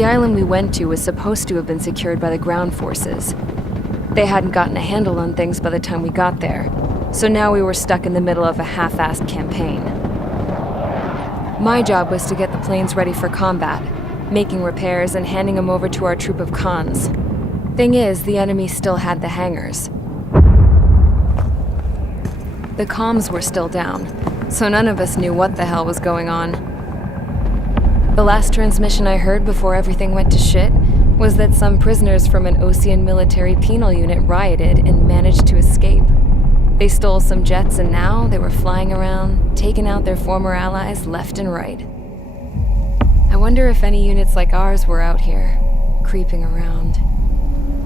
The island we went to was supposed to have been secured by the ground forces. They hadn't gotten a handle on things by the time we got there, so now we were stuck in the middle of a half-assed campaign. My job was to get the planes ready for combat, making repairs and handing them over to our troop of cons. Thing is, the enemy still had the hangars. The comms were still down, so none of us knew what the hell was going on. The last transmission I heard before everything went to shit was that some prisoners from an Osean military penal unit rioted and managed to escape. They stole some jets and now they were flying around, taking out their former allies left and right. I wonder if any units like ours were out here, creeping around.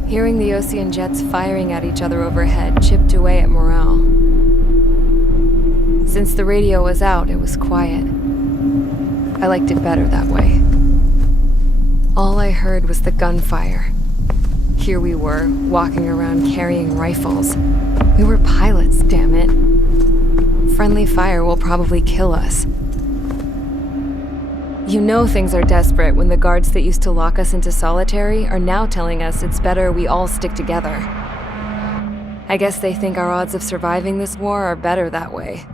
Hearing the Osean jets firing at each other overhead chipped away at morale. Since the radio was out, it was quiet. I liked it better that way. All I heard was the gunfire. Here we were, walking around carrying rifles. We were pilots, damn it. Friendly fire will probably kill us. You know things are desperate when the guards that used to lock us into solitary are now telling us it's better we all stick together. I guess they think our odds of surviving this war are better that way.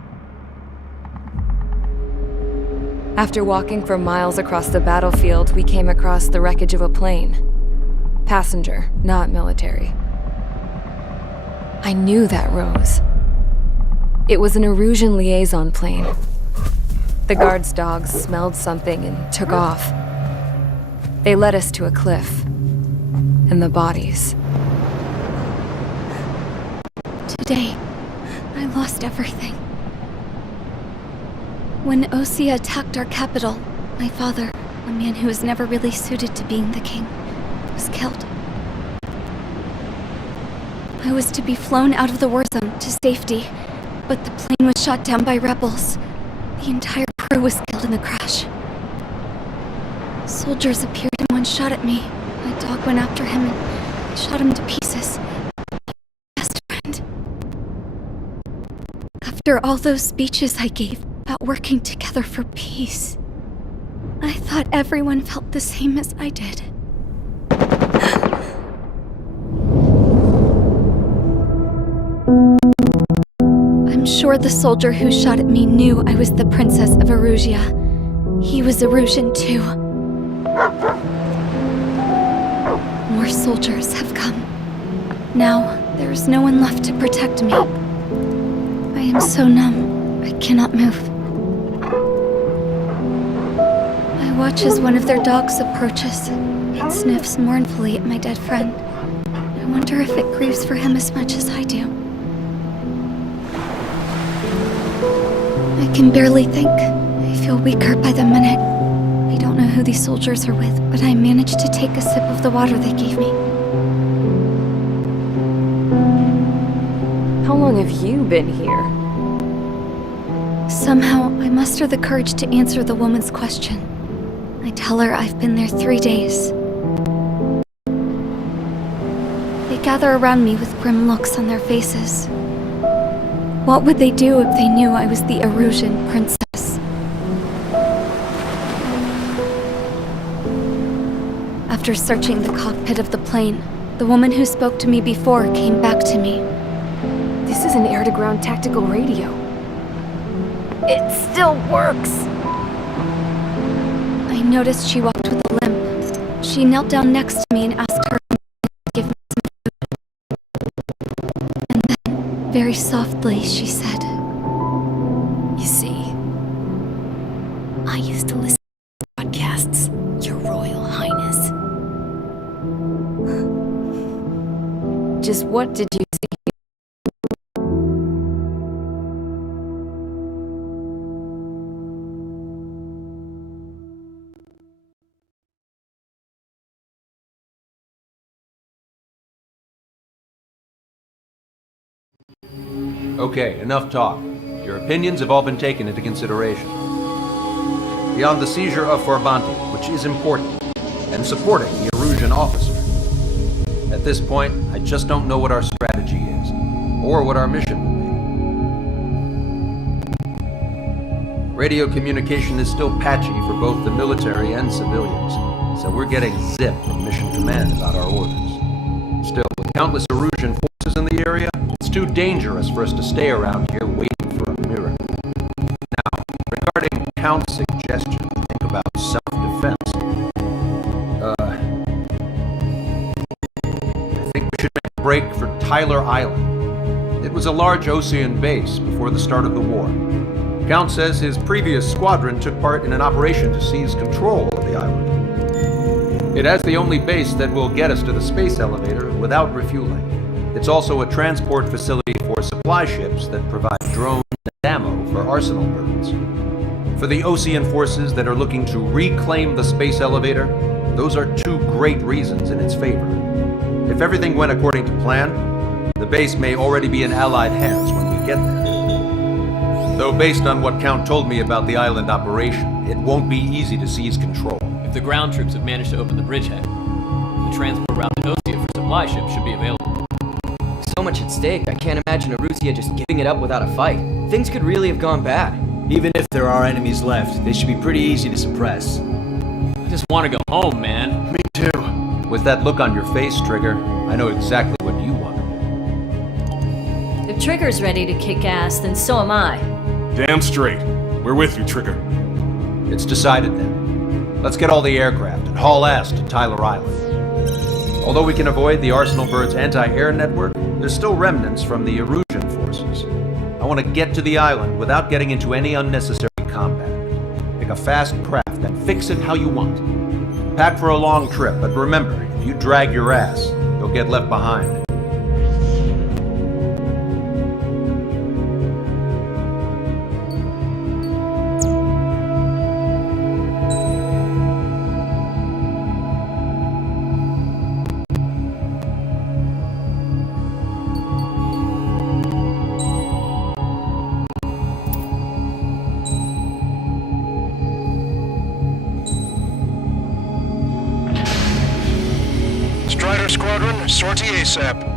After walking for miles across the battlefield, we came across the wreckage of a plane. Passenger, not military. I knew that rose. It was an Erusian liaison plane. The guard's dogs smelled something and took off. They led us to a cliff. And the bodies. Today, I lost everything. When Osea attacked our capital, my father, a man who was never really suited to being the king, was killed. I was to be flown out of the war zone to safety, but the plane was shot down by rebels. The entire crew was killed in the crash. Soldiers appeared and one shot at me. My dog went after him and shot him to pieces. My best friend. After all those speeches I gave about working together for peace, I thought everyone felt the same as I did. I'm sure the soldier who shot at me knew I was the Princess of Erusia. He was Erusian too. More soldiers have come. Now, there is no one left to protect me. I am so numb, I cannot move. I watch as one of their dogs approaches. It sniffs mournfully at my dead friend. I wonder if it grieves for him as much as I do. I can barely think. I feel weaker by the minute. I don't know who these soldiers are with, but I managed to take a sip of the water they gave me. How long have you been here? Somehow, I muster the courage to answer the woman's question. I tell her I've been there 3 days. They gather around me with grim looks on their faces. What would they do if they knew I was the Erusian princess? After searching the cockpit of the plane, the woman who spoke to me before came back to me. This is an air-to-ground tactical radio. It still works! I noticed she walked with a limp. She knelt down next to me and asked her to give me some food. And then, very softly, she said, You see, I used to listen to podcasts, Your Royal Highness. Just what did you see? Okay, enough talk. Your opinions have all been taken into consideration. Beyond the seizure of Forbanti, which is important, and supporting the Erusian officer. At this point, I just don't know what our strategy is, or what our mission will be. Radio communication is still patchy for both the military and civilians, so we're getting zip from Mission Command about our orders. Still, with countless Erusian forces in the area, it's too dangerous for us to stay around here waiting for a miracle. Now, regarding Count's suggestion to think about self-defense, I think we should make a break for Tyler Island. It was a large Osean base before the start of the war. Count says his previous squadron took part in an operation to seize control of the island. It has the only base that will get us to the space elevator without refueling. It's also a transport facility for supply ships that provide drones and ammo for arsenal birds. For the Osean forces that are looking to reclaim the space elevator, those are two great reasons in its favor. If everything went according to plan, the base may already be in Allied hands when we get there. Though based on what Count told me about the island operation, it won't be easy to seize control. If the ground troops have managed to open the bridgehead, the transport route to Ostia for supply ships should be available. So much at stake, I can't imagine Erusia just giving it up without a fight. Things could really have gone bad. Even if there are enemies left, they should be pretty easy to suppress. I just want to go home, man. Me too. With that look on your face, Trigger, I know exactly what you want to do. If Trigger's ready to kick ass, then so am I. Damn straight. We're with you, Trigger. It's decided then. Let's get all the aircraft and haul ass to Tyler Island. Although we can avoid the Arsenal Bird's anti-air network, there's still remnants from the Erusian forces. I want to get to the island without getting into any unnecessary combat. Pick a fast craft and fix it how you want. Pack for a long trip, but remember, if you drag your ass, you'll get left behind. Strider Squadron, sortie ASAP.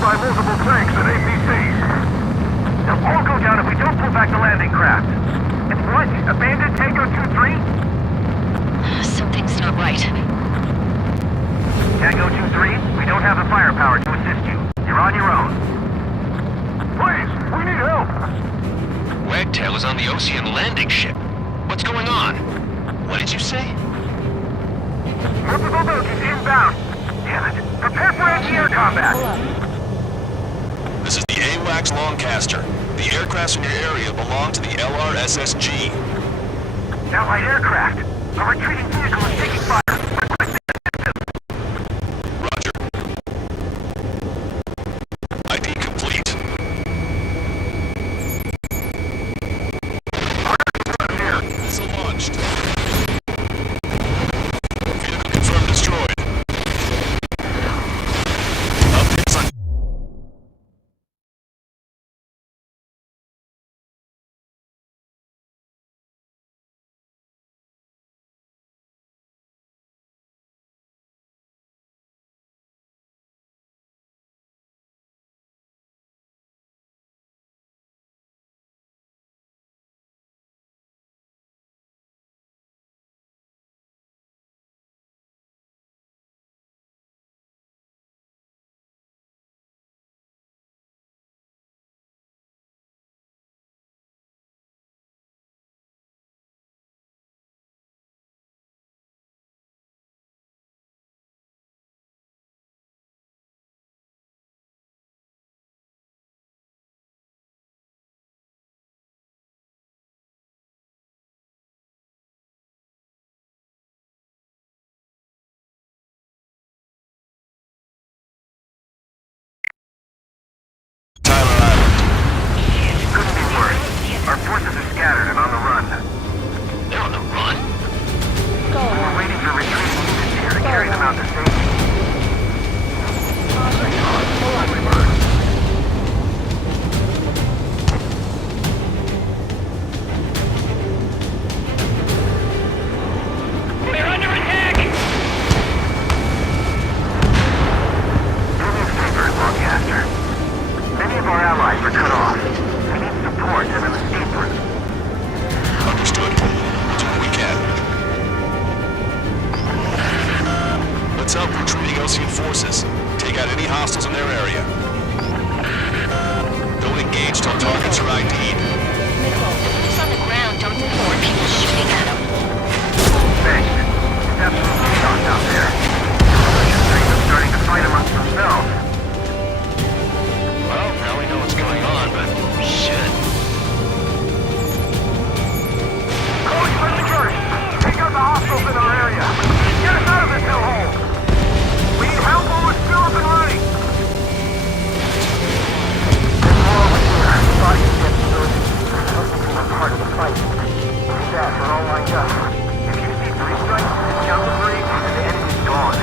By multiple tanks and APCs. They'll all go down if we don't pull back the landing craft. It's what? Abandoned Tango 2-3? Something's not right. Tango 2-3, we don't have the firepower to assist you. You're on your own. Please, we need help! Wagtail is on the Osean landing ship. What's going on? What did you say? Multiple boats is inbound. Damn it. Prepare for anti-air combat. This is the AWACS Longcaster. The aircrafts in your area belong to the LRSSG. Allied aircraft. A retreating vehicle is taking fire. supplies are cut off. We need support and an escape route. Understood. We'll do what we can. Let's help retreating Ocean forces. Take out any hostiles in their area. Don't engage till targets are ID'd. He's on the ground. Don't need more people shooting at him. Thanks. It's absolutely chaos out there. Russian things are starting to fight amongst themselves. Well, now we know what's going on, but shit. Cody, friendly Curtis. Take out the hostiles in our area. Get us out of this hellhole. We need help while we're still up and running. There's more over here. Body gets those. Supposed to be a part of the fight. Like that, we're all lined up. If you see three strikes, jump the break, and the enemy's gone.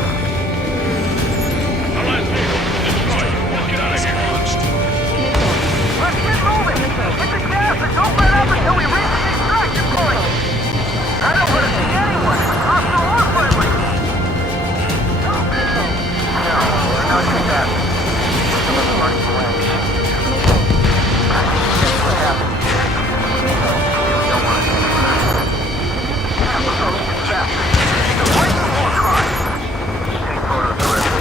Let's get moving! Hit the gas and don't let up until we reach the extraction point! I don't want to see anyone, hostile or friendly! No, we're not too bad. Some of them aren't away. Guess what happened? We don't want to see it. The fight for war crime! Take photos of it.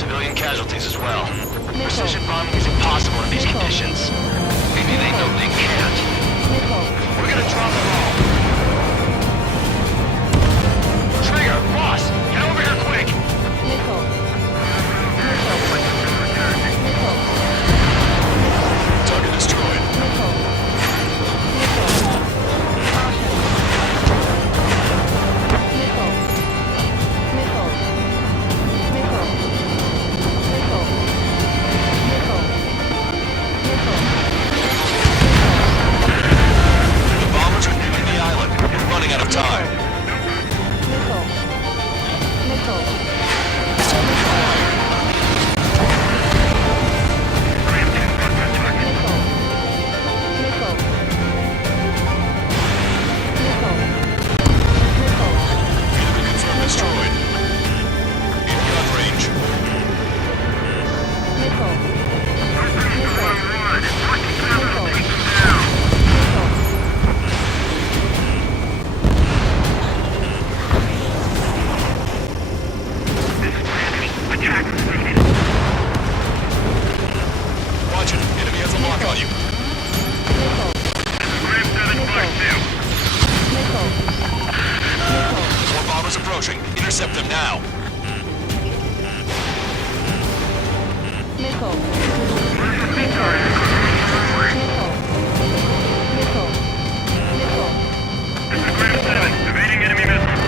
civilian casualties as well. Precision bombing is impossible in these conditions. Maybe they know they can't. We're gonna drop them all. Trigger, boss, get over here quick! Target destroyed. The bombers are nearing the island. We're running out of time. Confirm destroyed. In gun range. Watch it. Enemy has a lock on you. More bombers approaching. Intercept them now. Evading enemy missile.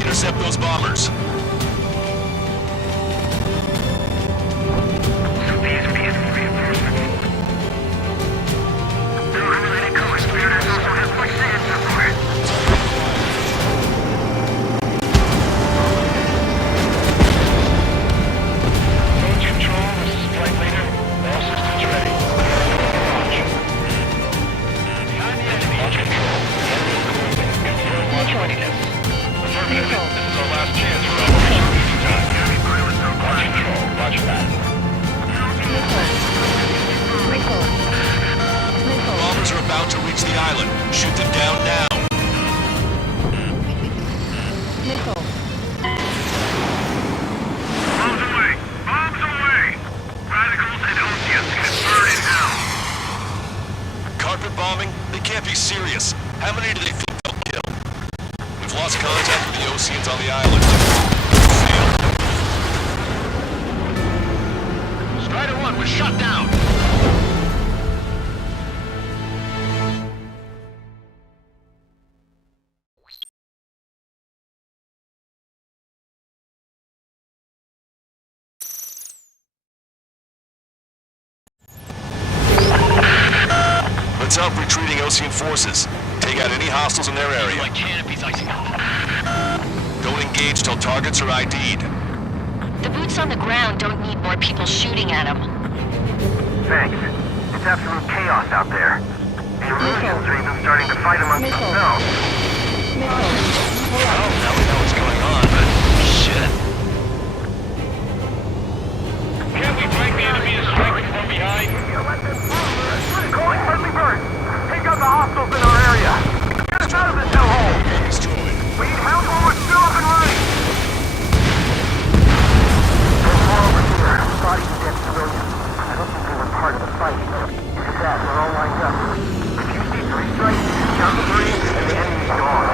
Intercept those bombers. Bombers are about to reach the island. Shoot them down now. Bombs away! Bombs away! Radicals and Oceans get burned in hell. Carpet bombing? They can't be serious. How many do they think they'll kill? We've lost contact with the Oceans on the island. Failed. Strider 1 was shot down. Let's help retreating Ocean forces. Take out any hostiles in their area. Like canopies icing up. Don't engage till targets are ID'd. The boots on the ground don't need more people shooting at them. Thanks. It's absolute chaos out there. The Erusians are even starting to fight amongst themselves. Well, now we know what's going on, but shit. Can't we break the enemy and strike them from behind? Calling friendly bird. Take out the hostiles in our area. Get us out of this hellhole. Destroyed. We need help while we're still up and running. There's more over here. Bodies of dead civilians. I don't think they were part of the fight. Look at that. We're all lined up. If you see 3 strikes, count the 3, and the enemy's gone.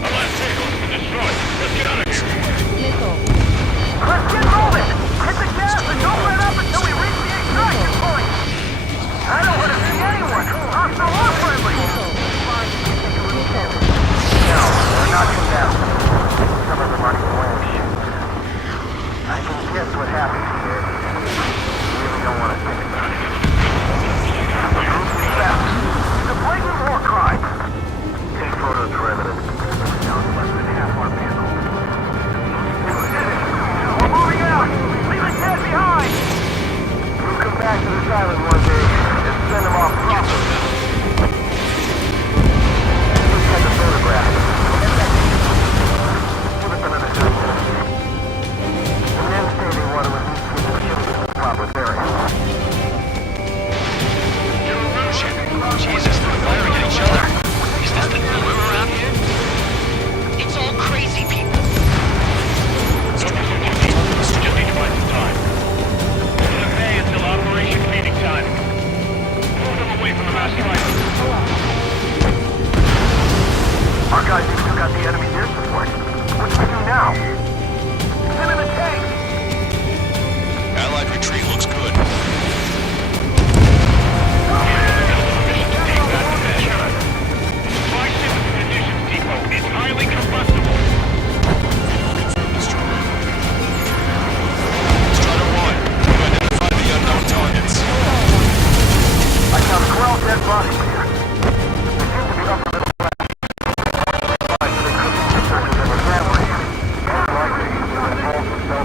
Our last vehicle has been destroyed. Let's get out of here. Let's get moving. Hit the gas and don't let up until we reach the extraction point. I don't Our guys have still got the enemy air support. What do we do now? Get in the tank! Allied retreat looks good. It's highly combustible. Strider 1, you identified the unknown targets. I found 12 dead bodies here. They seem to be upper middle class. So they could be researchers and their families. Most likely, they're involved with cell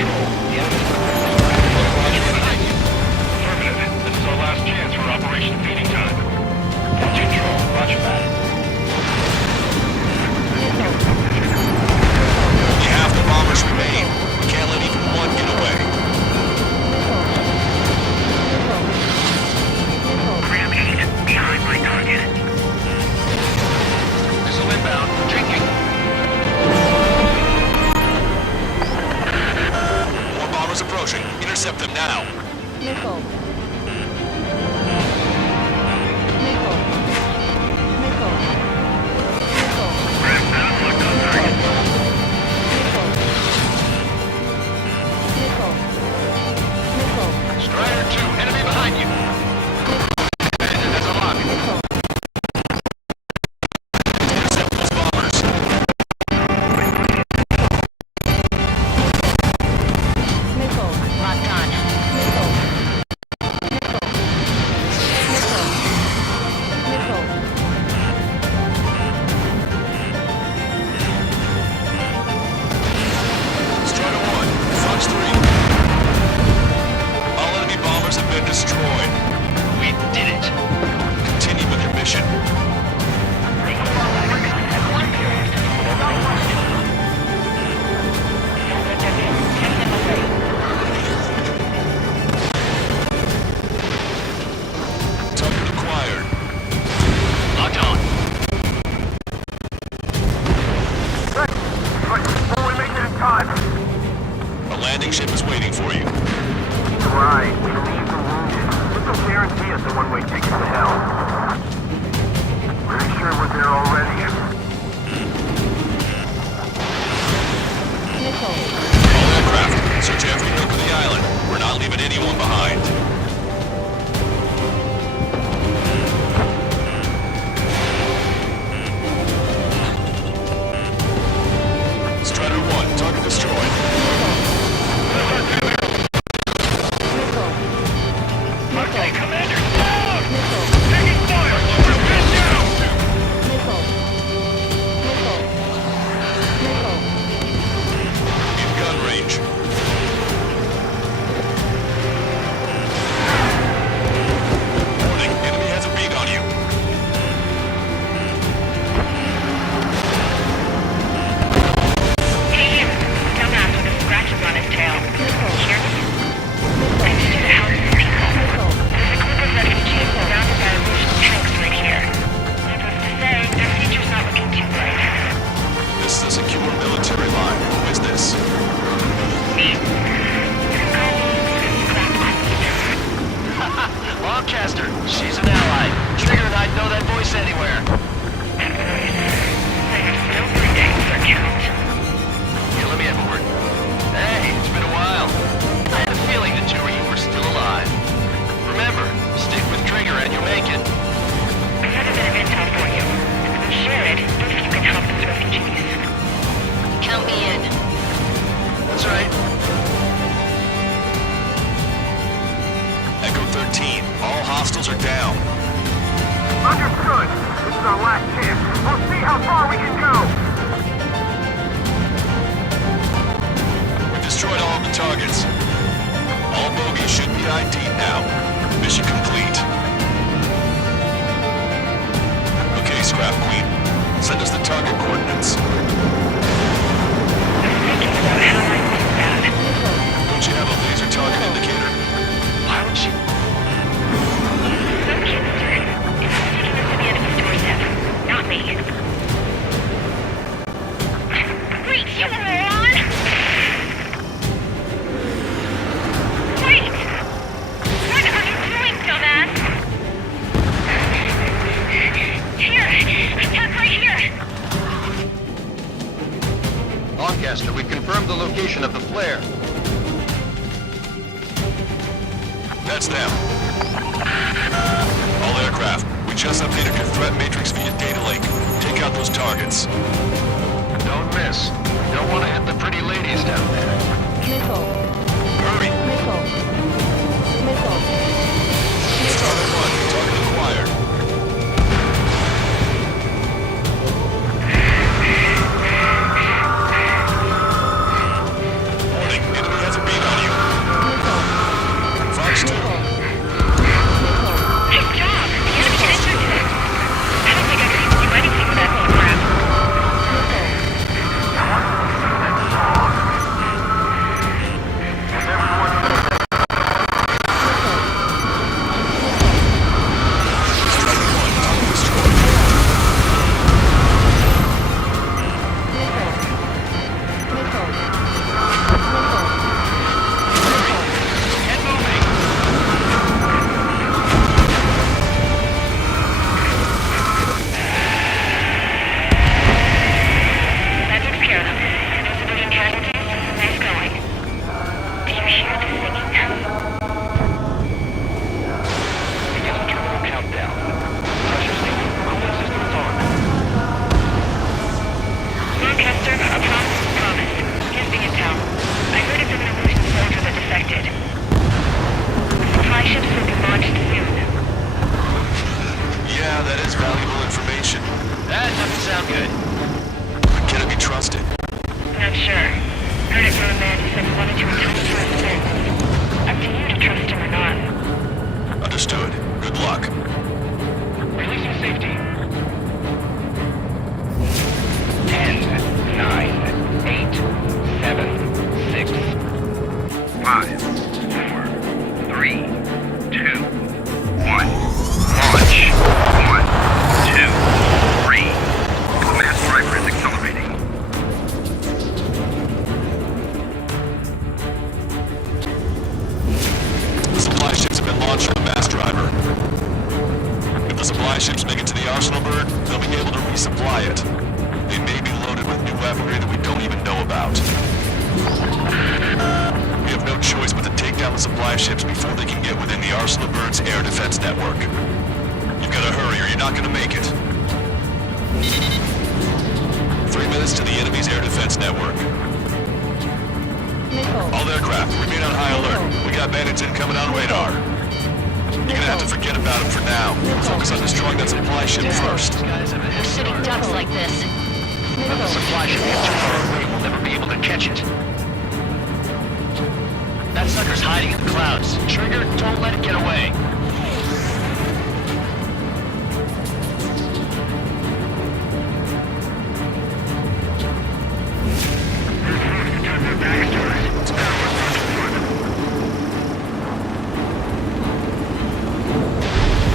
control. The enemy's Roger behind you. Affirmative. This is our last chance for Operation Feeding Time. Control. Roger that. Only half the bombers remain. We can't let even one get away. Ram 8, behind my target. Missile inbound. Drinking. More bombers approaching. Intercept them now. Strider 2, enemy behind you. That's a lock. Intercept those bombers. Locked on. Strider 1, Fox 3. All enemy bombers have been destroyed. We did it. Continue with your mission. Target acquired. Locked on. Before we make it in time. A landing ship is waiting for you. Right, we leave the wounded. This will guarantee us a one-way ticket to hell. Pretty sure we're there already. All aircraft, search every nook of the island. We're not leaving anyone behind. Strider 1, target destroyed. Okay, Commander, down! Taking fire! We're pinned down! In gun range. Warning, enemy has a bead on you. Hey, you. Dumbass with a scratches on his tail. Hear me? I need you to help some people. There's a group of refugees surrounded by Russian tanks right here. Needless to say, their future's not looking too bright. This is a secure military line. Who is this? Me. You can call me Scrap Queen. Lancaster, she's an ally. Trigger and I'd know that voice anywhere. I have still 3 days for count. Yeah, let me have a word. Hey, it's been a while. I had a feeling the two of you were still alive. Remember, stick with Trigger and you'll make it. I have a bit of intel for you. We'll share it if you can help those refugees. Count me in. That's right. Echo 13, all hostiles are down. Understood. This is our last chance. We'll see how far we can go. We've destroyed all of the targets. All bogies should be ID'd now. Mission complete. Okay, Scrap Queen. Send us the target coordinates. Thinking about how I do that. Don't you have a laser target indicator? Why would she... Some canister. It's taking us to the enemy's doorstep. Not me. Wait, you moron! Wait! What are you doing, dumbass? Here! Attack right here! Lancaster, we've confirmed the location of the flare. That's them. All aircraft, we just updated your threat matrix via data link. Take out those targets. Don't miss. Don't want to hit the pretty ladies down there. Hurry! Strider 1, target acquired. Warning, enemy has a 5, 4, 3, 2, 1. Launch. 1, 2, 3. The mass driver is accelerating. The supply ships have been launched from the mass driver. If the supply ships make it to the arsenal bird, they'll be able to resupply it. They may be loaded with new weaponry that we don't even know about. We have no choice but to take down the supply ships before they can get within the arsenal bird's air defense network. You've got to hurry or you're not going to make it. 3 minutes to the enemy's air defense network. All aircraft, remain on high alert. We got bandits incoming on radar. You're gonna have to forget about them for now. Focus on destroying that supply ship first. We're sitting ducks like this. But the supply should be too far away. We'll never be able to catch it. That sucker's hiding in the clouds. Trigger, don't let it get away.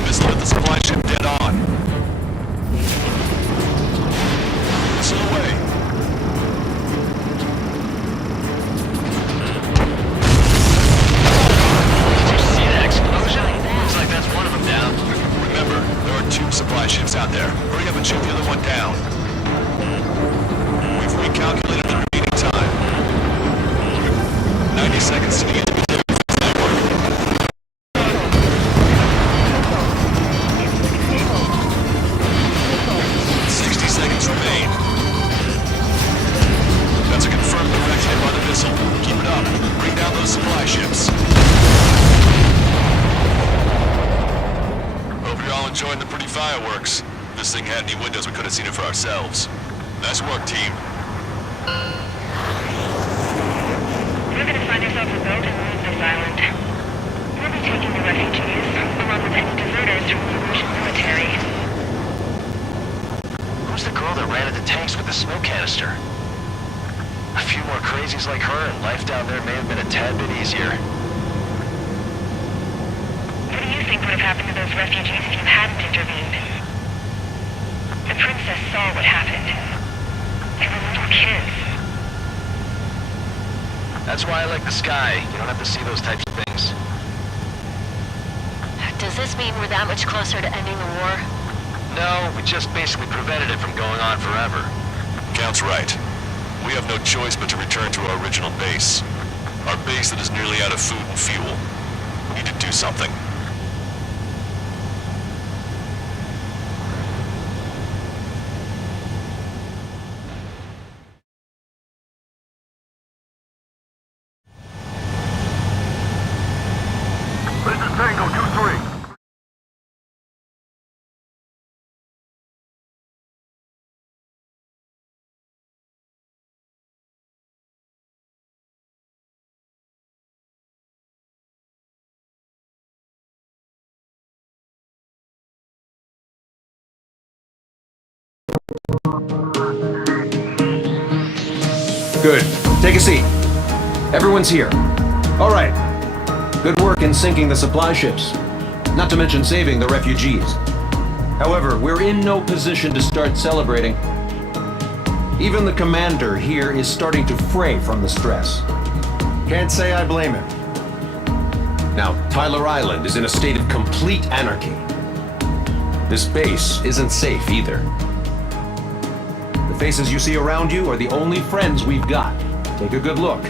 Missile at the supply ship dead on. Missile away. Did you see that explosion? Looks like that's one of them down. Remember, there are 2 supply ships out there. Hurry up and shoot the other one down. We've recalculated the remaining time. 90 seconds to the enemy's air defense network. 60 seconds remain. That's a confirmed direct hit by the missile. Keep it up. Bring down those supply ships. Hope you're all enjoying the pretty fireworks. If this thing had any windows, we could have seen it for ourselves. Nice work, team. We're gonna find ourselves a boat and leave this island. We'll be taking the refugees, along with any deserters from the Russian military. Who's the girl that ran into tanks with the smoke canister? A few more crazies like her, and life down there may have been a tad bit easier. What do you think would have happened to those refugees if you hadn't intervened? The princess saw what happened. They were little kids. That's why I like the sky. You don't have to see those types of things. Does this mean we're that much closer to ending the war? No, we just basically prevented it from going on forever. Count's right. We have no choice but to return to our original base. Our base that is nearly out of food and fuel. We need to do something. This is Tango 2-3. Good. Take a seat. Everyone's here. All right. Good work in sinking the supply ships. Not to mention saving the refugees. However, we're in no position to start celebrating. Even the commander here is starting to fray from the stress. Can't say I blame him. Now, Tyler Island is in a state of complete anarchy. This base isn't safe either. The faces you see around you are the only friends we've got. Take a good look.